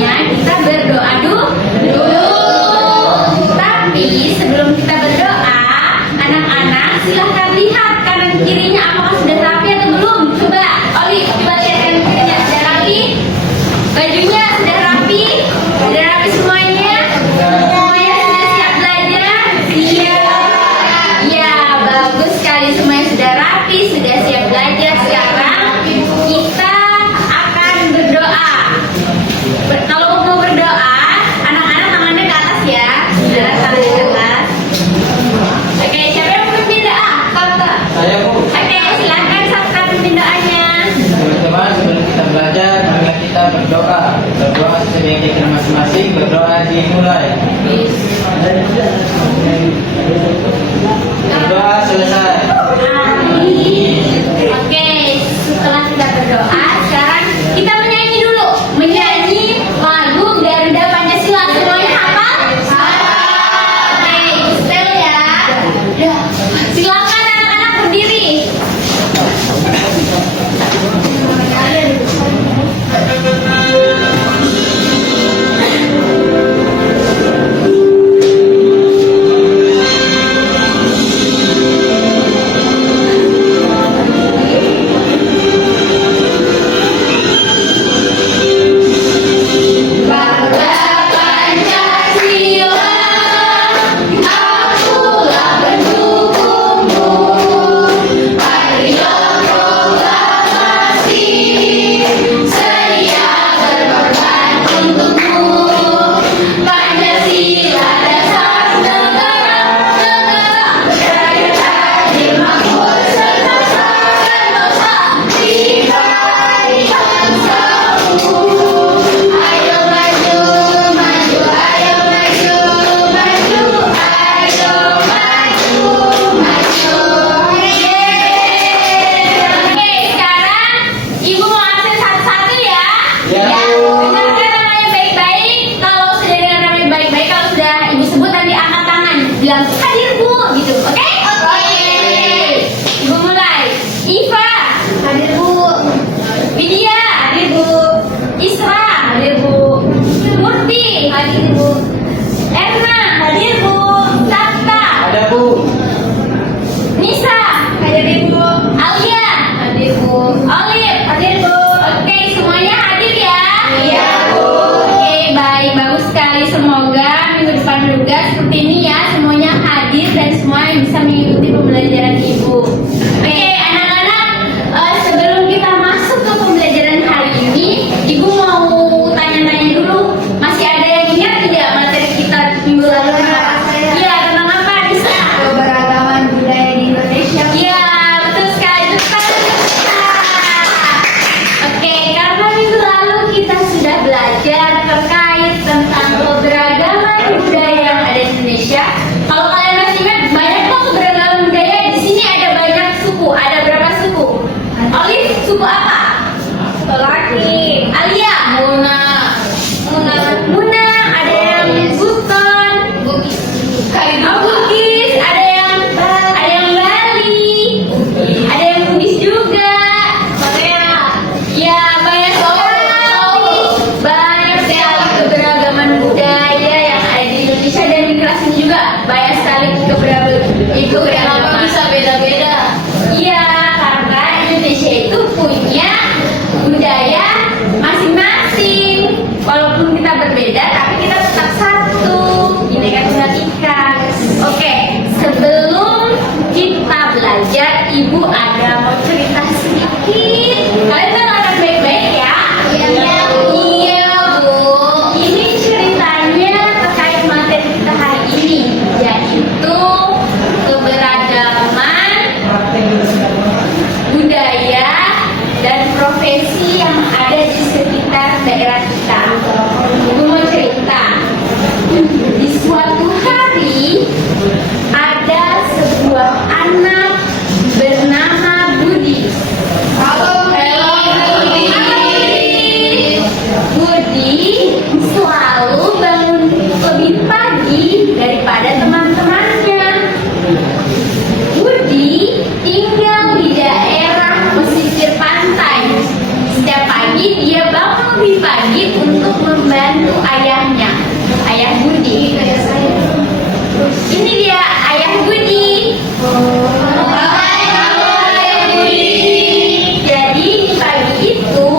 waktunya kita berdoa dulu. Tapi sebelum kita berdoa, anak-anak silahkan lihat kanan kirinya apakah sudah rapi atau belum. Coba, Oli, coba lihat kanan kirinya sudah rapi. Bajunya sudah rapi semuanya. Semuanya sudah siap belajar. Iya. Ya, bagus sekali, semuanya sudah rapi, sudah siap belajar. Sekarang kita akan berdoa. Kalau mau berdoa, anak-anak tangannya ke atas ya. Saudara tangannya ke atas. Oke, siapa yang memimpin doa? Kakak. Saya, Bu. Oke, silakan siapa memimpin doanya. Teman-teman, sebelum kita belajar, marilah kita berdoa. Berdoa sesuai kita masing-masing. Berdoa dimulai. Berdoa selesai. Amin. Oke, setelah kita berdoa, sekarang kita menyanyi dulu. Menyanyi lagu Garuda Pancasila. Semuanya hafal? Oke, Ibu setel ya. Ya. Silakan anak-anak berdiri. profesi yang ada di sekitar daerah kita. Ibu mau cerita pagi untuk membantu ayahnya, ayah Budi. Ini dia ayah Budi. Jadi di pagi itu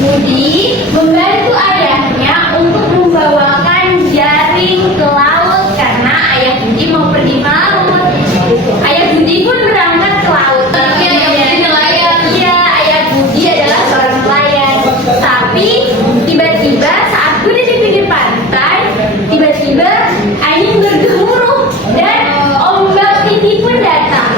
Budi membantu ayahnya untuk membawakan jaring ke laut karena ayah Budi mau pergi ke laut. Ayah Budi pun berangkat ke laut. Tapi ayah Budi nelayan. Iya, ayah Budi adalah seorang nelayan. Tapi tiba-tiba saat Budi di pinggir pantai, tiba-tiba angin bergemuruh dan ombak tinggi pun datang.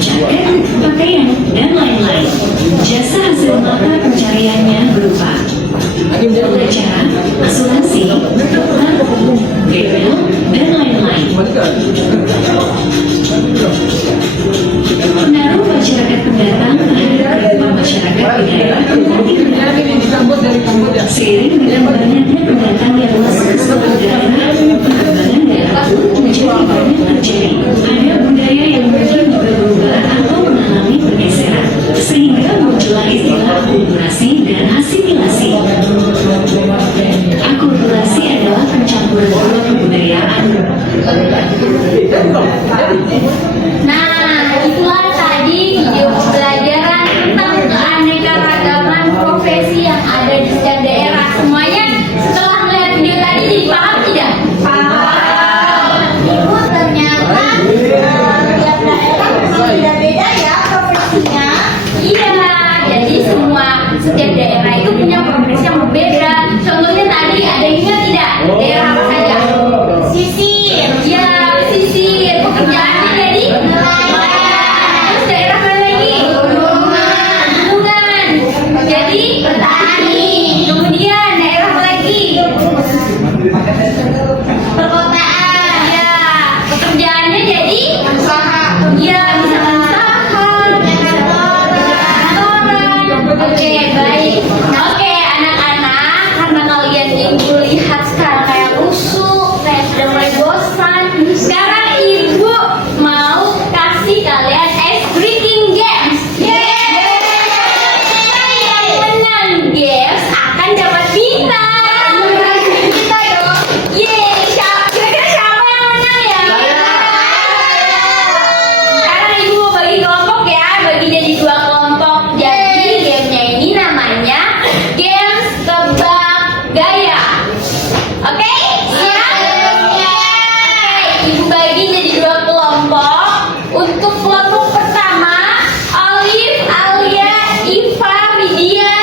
jaket, pakaian, dan lain-lain. Jasa hasil mata pencariannya berupa pengacara, asuransi, dokter, bebel, dan lain-lain. Pengaruh masyarakat pendatang terhadap kehidupan masyarakat di daerah seiring dengan banyaknya pendatang yang masuk ke suatu daerah, perkembangan daerah pun menjadi banyak terjadi. Ada budaya yang mungkin juga berubah atau mengalami pergeseran, sehingga muncullah istilah akulturasi dan asimilasi. Akulturasi adalah pencampuran dua kebudayaan. Nah, itulah tadi video pembelajaran tentang keanekaragaman profesi yang ada di setiap daerah. Semuanya setelah melihat video tadi jadi paham tidak? Paham. Ibu ternyata tiap daerah memang beda-beda ya profesinya. Iya, jadi setiap daerah itu punya profesi yang berbeda. Contohnya tadi ada yang ingat tidak? Daerah apa saja? Sisir. Ya, sisir. Pekerjaannya jadi nelayan. Terus daerah mana lagi? Gunungan. Jadi petani. Kemudian daerah apa lagi? Perkotaan. Ya, pekerjaannya jadi usaha. Ya, misalkan usaha, kantoran. Oke, baik. Oke, anak-anak, karena kalian ibu lihat sekarang kayak rusuk, kayak sudah mulai bosan. Sekarang ibu mau kasih kalian ice breaking games. Yang menang games akan dapat bintang. Kita dong. Kira-kira siapa yang menang ya? Sekarang ibu mau bagi kelompok ya, bagi jadi 2 kelompok. Jadi gamenya ini namanya games tebak gaya. Oke? Siap? Ibu bagi jadi 2 kelompok. Untuk kelompok pertama, Olive, Alia, Iva, Widya,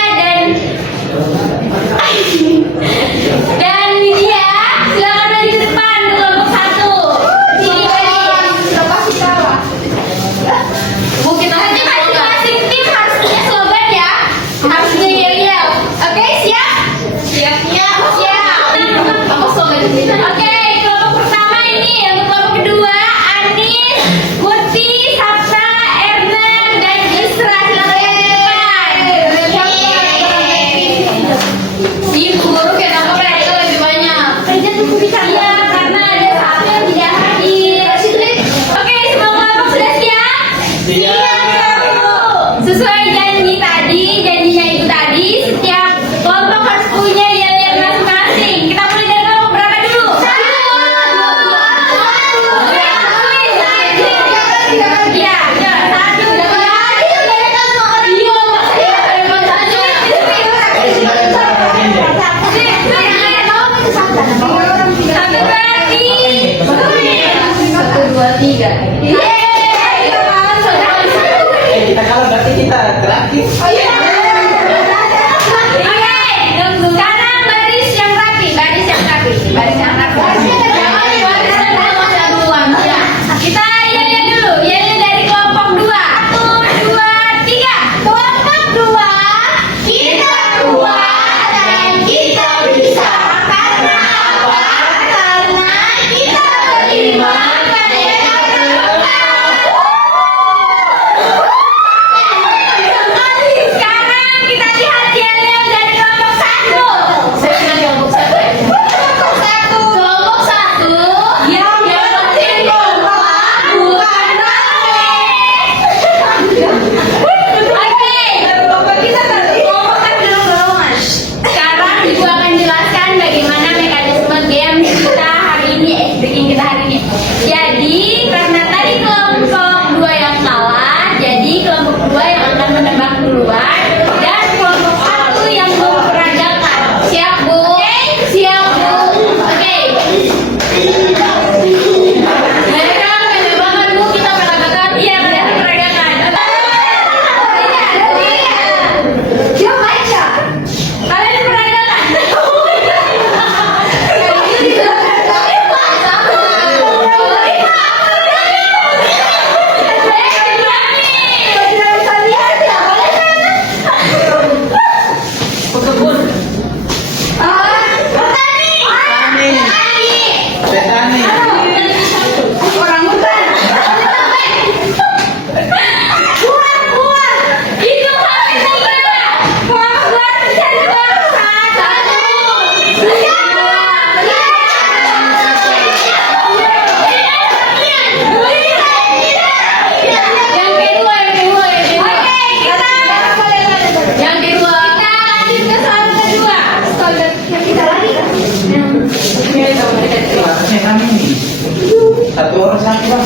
dan Widya. Silakan maju ke depan ke kelompok 1. Bu, kita masing-masing tim harus punya slogan ya. Harus punya yel-yel. Oke, siap? Siap. Apa slogan di sini? Oke, kelompok pertama ini. Untuk kelompok kedua, Anis, Murti, Sabta, Ernan, dan Isra. Silakan ke depan. Ibu guru kita keren, itu lebih banyak. Kerja cukup bisa ya, karena ada satu yang tidak hadir. Oke, semua kelompok sudah siap? Siap, Ibu. Sesuai janjinya Ibu tadi, setiap kelompok harus punya yel-yel masing-masing. Kita mulai dari kelompok berapa dulu? 1, 2, 3. Ya, 1, 2, 3. Kita kalau berarti kita terakhir. Oke, sekarang baris yang rapi. Kita yel-yel dulu. Yel-yel dari kelompok 2. 1, 2, 3. Kelompok 2, kita kuat dan kita bisa. Karena apa? Karena kita beriman pada yang sekarang kita lihat yel-yel dari kelompok 1. Kelompok 1 yang penting kompak, bukan rame. Oke, kelompok kan dorong-dorongan. Sekarang Ibu akan jelaskan bagaimana mekanisme game kita hari ini, breaking kita hari ini. Jadi, karena tadi kelompok 2 yang kalah, jadi kelompok 2 yang akan menebak duluan dan kelompok 1 yang memperagakan. Siap, Bu? Siap, Bu? Oke. Mereka pendek banget, Bu. Kita peragakan. Iya, kalian peragakan. Dia baca. Kalian peragakan. nomor 1 bang.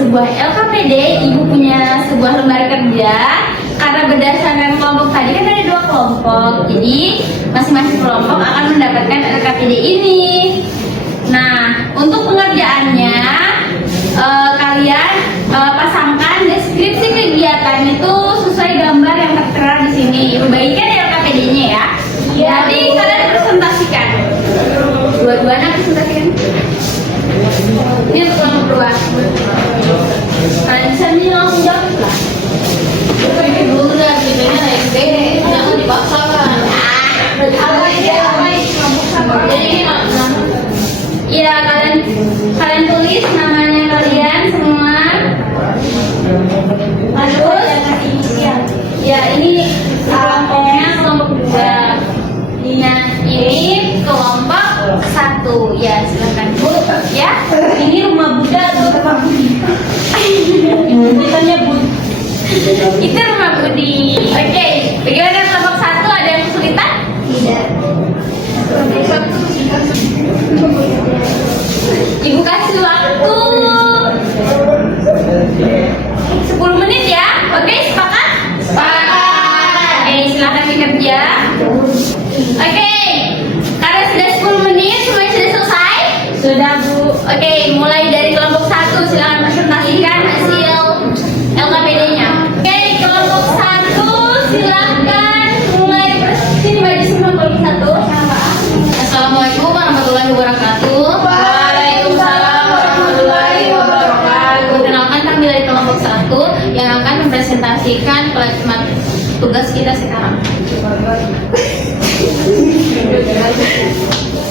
Sebuah LKPD, Ibu punya sebuah lembar kerja. Karena berdasarkan kelompok tadi kan ada 2 kelompok, jadi masing-masing kelompok akan mendapatkan LKPD ini. Nah, untuk pengerjaannya kalian pasangkan deskripsi kegiatan itu sesuai gambar yang tertera di sini. Ibu bagikan LKPD-nya ya. Nanti kalian presentasikan. Dua-duanya presentasikan. Ini untuk kelompok 2. Kalian bisa nih langsung jawab lah. Dulu dah videonya like jangan dipaksakan. Iya, kalian tulis namanya kalian semua. Terus ya ini kelompoknya kelompok 2. Ini kelompok 1. Ya silakan Bu. Ya, ini rumah Buddha tuh rumah Budi. Bukannya Budi. Itu rumah Budi. Oke, bagaimana kelompok 1, ada yang kesulitan? Tidak. Ibu kasih waktu 10 menit ya. Oke, sepakat? Sepakat. Oke, silakan bekerja. Oke, karena sudah 10 menit semuanya sudah selesai? Sudah Bu. Oke, mulai dari kelompok 1 silakan presentasikan hasil LKPD-nya. Oke, kelompok 1 silakan mulai sini baju semua kelompok 1. Assalamualaikum warahmatullahi wabarakatuh. Waalaikumsalam warahmatullahi wabarakatuh. Perkenalkan kami dari kelompok 1 yang akan mempresentasikan tugas kita sekarang.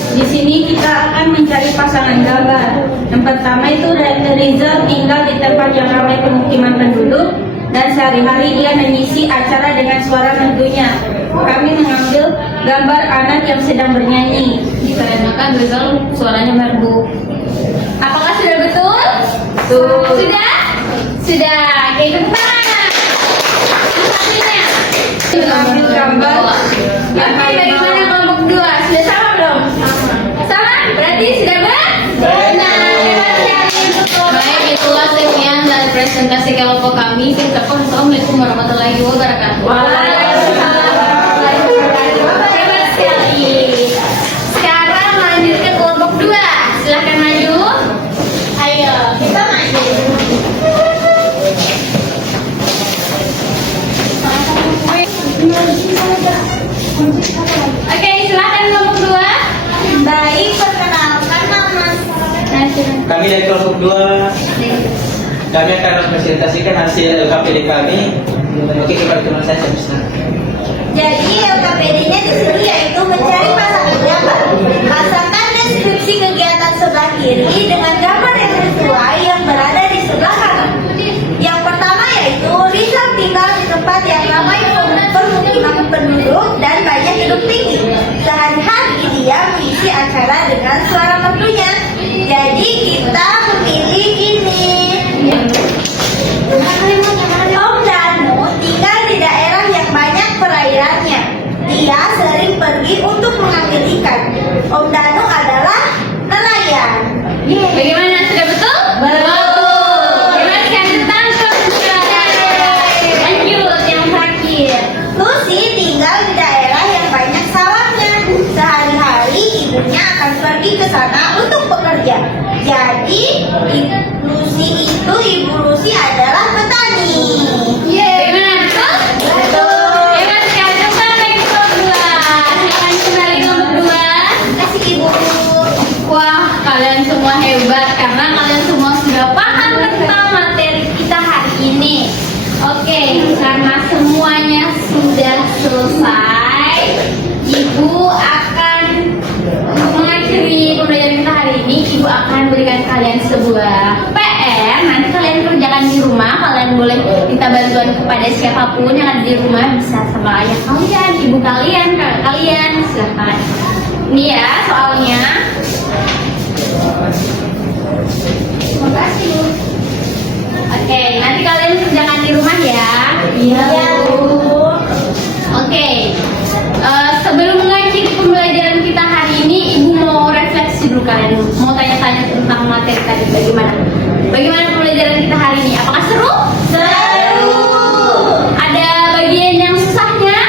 Di sini kita akan mencari pasangan gambar. Yang pertama itu Rizal tinggal di tempat yang ramai pemukiman penduduk dan sehari-hari ia mengisi acara dengan suara merdunya. Kami mengambil gambar anak yang sedang bernyanyi. Dikarenakan Rizal suaranya merdu. Apakah sudah betul? Sudah? Sudah. Oke, tepuk tangan. Selanjutnya. Ambil gambar. Oke, bagaimana kelompok 2? Sudah sama belum? Sama. Berarti sudah benar. Hebat sekali untuk kelompok. Baik, itulah sekian dari presentasi kelompok kami. Assalamualaikum warahmatullahi wabarakatuh. Waalaikumsalam warahmatullahi wabarakatuh. Hebat sekali. Sekarang lanjut ke kelompok 2. Silahkan maju. Ayo, kita maju. Oke, silakan kelompok 2. Baik, perkenalkan nama saya. Kami dari kelompok 2, kami akan mempresentasikan hasil LKPD kami. Oke, kepada teman saya bisa. Jadi LKPD-nya di sini yaitu mencari pasangannya, pasangkan deskripsi kegiatan sebelah kiri dengan gambar yang sesuai yang berada di sebelah kanan. Yang pertama yaitu Rizal tinggal di tempat yang ramai permukiman penduduk dan banyak gedung tinggi. Sehari-hari dia mengisi acara dengan suara merdunya. Jadi kita memilih ini. Om Danu tinggal di daerah yang banyak perairannya. Dia sering pergi untuk mengambil ikan. Om Danu adalah nelayan. Bagaimana? Sudah betul? Betul. Hebat sekali, tangkap. Lanjut yang terakhir. Lucy tinggal di daerah yang banyak sawahnya. Sehari-hari ibunya akan pergi ke sana untuk bekerja. Jadi Lucy itu ibu Lucy adalah petani. Bagaimana? Betul? Betul. Hebat sekali. Kembali lagi ke kelompok 2. Silakan kembali ke kelompok 2. Kasih ibu. Wah, kalian semua hebat karena kalian semua sudah paham tentang materi kita hari ini. Oke, karena semuanya sudah selesai, Ibu akan mengakhiri pembelajaran kita hari ini. Ibu akan berikan kalian sebuah PR. Nanti kalian kerjakan di rumah. Kalian boleh minta bantuan kepada siapapun yang ada di rumah, bisa sama ayah kalian, ibu kalian, kakak kalian. Silahkan. Ini ya soalnya. Terima kasih. Oke, nanti kalian kerjakan di rumah ya. Iya. Oke. Sebelum mengakhiri pembelajaran kita hari ini, Ibu mau refleksi dulu kalian. Mau tanya-tanya tentang materi tadi bagaimana? Bagaimana pembelajaran kita hari ini? Apakah seru? Seru. Ada bagian yang susahnya?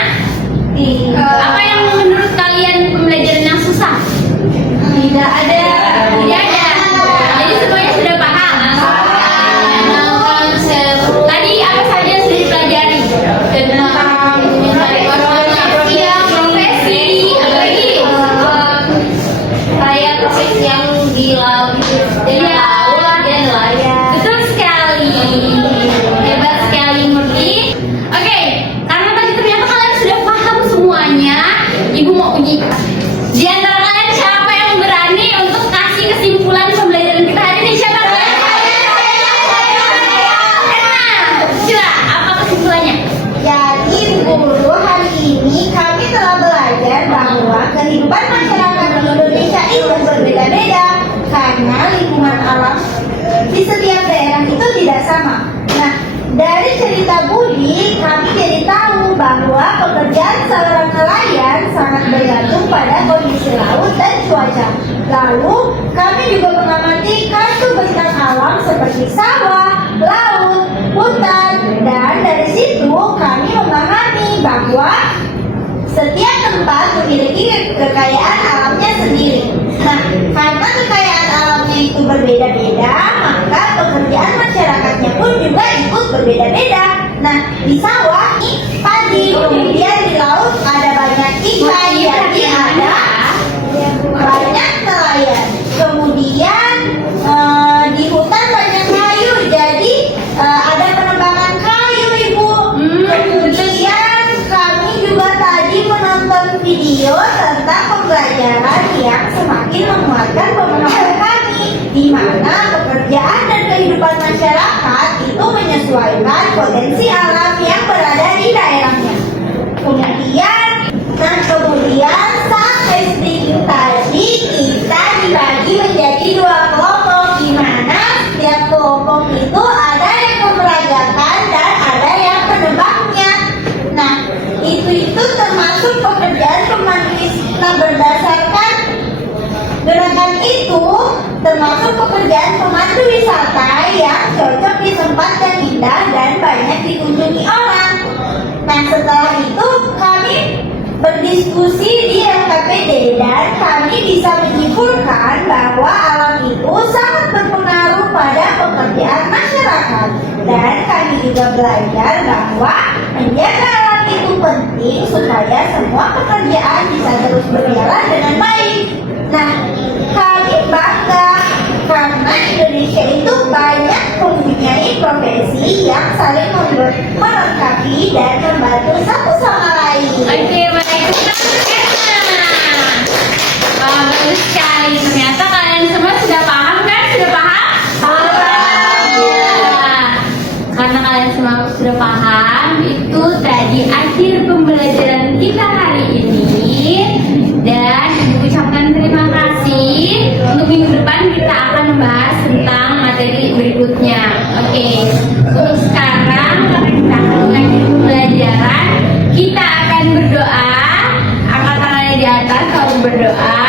Apa yang menurut kalian pembelajaran yang susah? Tidak ada. Tidak ada. Jadi semuanya sudah paham. Konsep tadi apa saja yang sudah dipelajari? Tentang organisasi, profesi, apa lagi? Saya profesi yang di laut itu. Jadi Iya. laut dan nelayan. Betul sekali. Hebat sekali Murti. Oke, karena tadi ternyata kalian sudah paham semuanya, Ibu mau uji. Di antara kalian siapa yang berani untuk kasih kesimpulan pembelajaran kita hari ini? Siapa? Enak. Sila, apa kesimpulannya? Jadi guru hari ini kami telah belajar bahwa kehidupan masyarakat di Indonesia itu berbeda-beda karena lingkungan alam di setiap daerah itu tidak sama. Nah, dari cerita Budi kami jadi tahu bahwa pekerjaan seorang nelayan sangat bergantung pada kondisi laut dan cuaca. Lalu kami juga mengamati kartu bentang alam seperti sawah, laut, hutan, dan dari situ kami memahami bahwa setiap tempat memiliki kekayaan alamnya sendiri. Nah, karena kekayaan alamnya itu berbeda-beda, maka pekerjaan masyarakatnya pun juga ikut berbeda-beda. Nah, di sawah ini padi, kemudian di laut ada banyak ikan, jadi ada banyak nelayan. Kemudian di hutan banyak kayu, jadi ada penebangan kayu, Ibu. Kemudian kami juga tadi menonton video tentang pembelajaran yang semakin menguatkan pemahaman kami, di mana pekerjaan dan kehidupan masyarakat itu menyesuaikan potensi alam yang berada di daerahnya. Kemudian sampai sedikit tadi kita dibagi menjadi dua kelompok, di mana setiap kelompok itu ada yang memperagakan dan ada yang menebaknya. Nah, itu pekerjaan pemandu wisata yang cocok di tempat yang indah dan banyak dikunjungi orang. Nah, setelah itu kami berdiskusi di LKPD dan kami bisa menyimpulkan bahwa alam itu sangat berpengaruh pada pekerjaan masyarakat. Dan kami juga belajar bahwa menjaga alam itu penting supaya semua pekerjaan bisa terus berjalan dengan baik. Nah, kami bangga karena Indonesia itu banyak mempunyai profesi yang saling melengkapi dan membantu satu sama lain. Oke, baik. Bagus sekali. Ternyata kalian semua sudah paham kan? Sudah paham? Ya. Karena kalian semua sudah paham, itu tadi akhir pembelajaran kita hari ini. Dan Ibu ucapkan terima kasih. Untuk minggu depan kita akan membahas tentang materi berikutnya. Oke. Untuk sekarang karena kita akan mengakhiri pembelajaran, kita akan berdoa. Angkat tangannya di atas kalau berdoa.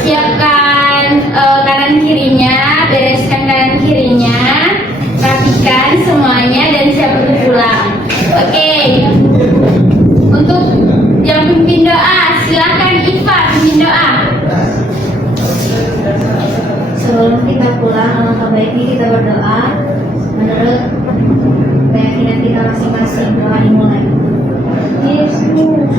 Siapkan kanan kirinya, bereskan kanan kirinya, rapikan semuanya dan siap berpulang. Oke. Untuk yang pimpin doa, silakan Iva pimpin doa. Sebelum kita pulang, alangkah baiknya kita berdoa menurut keyakinan kita masing-masing. Doa dimulai. Yesus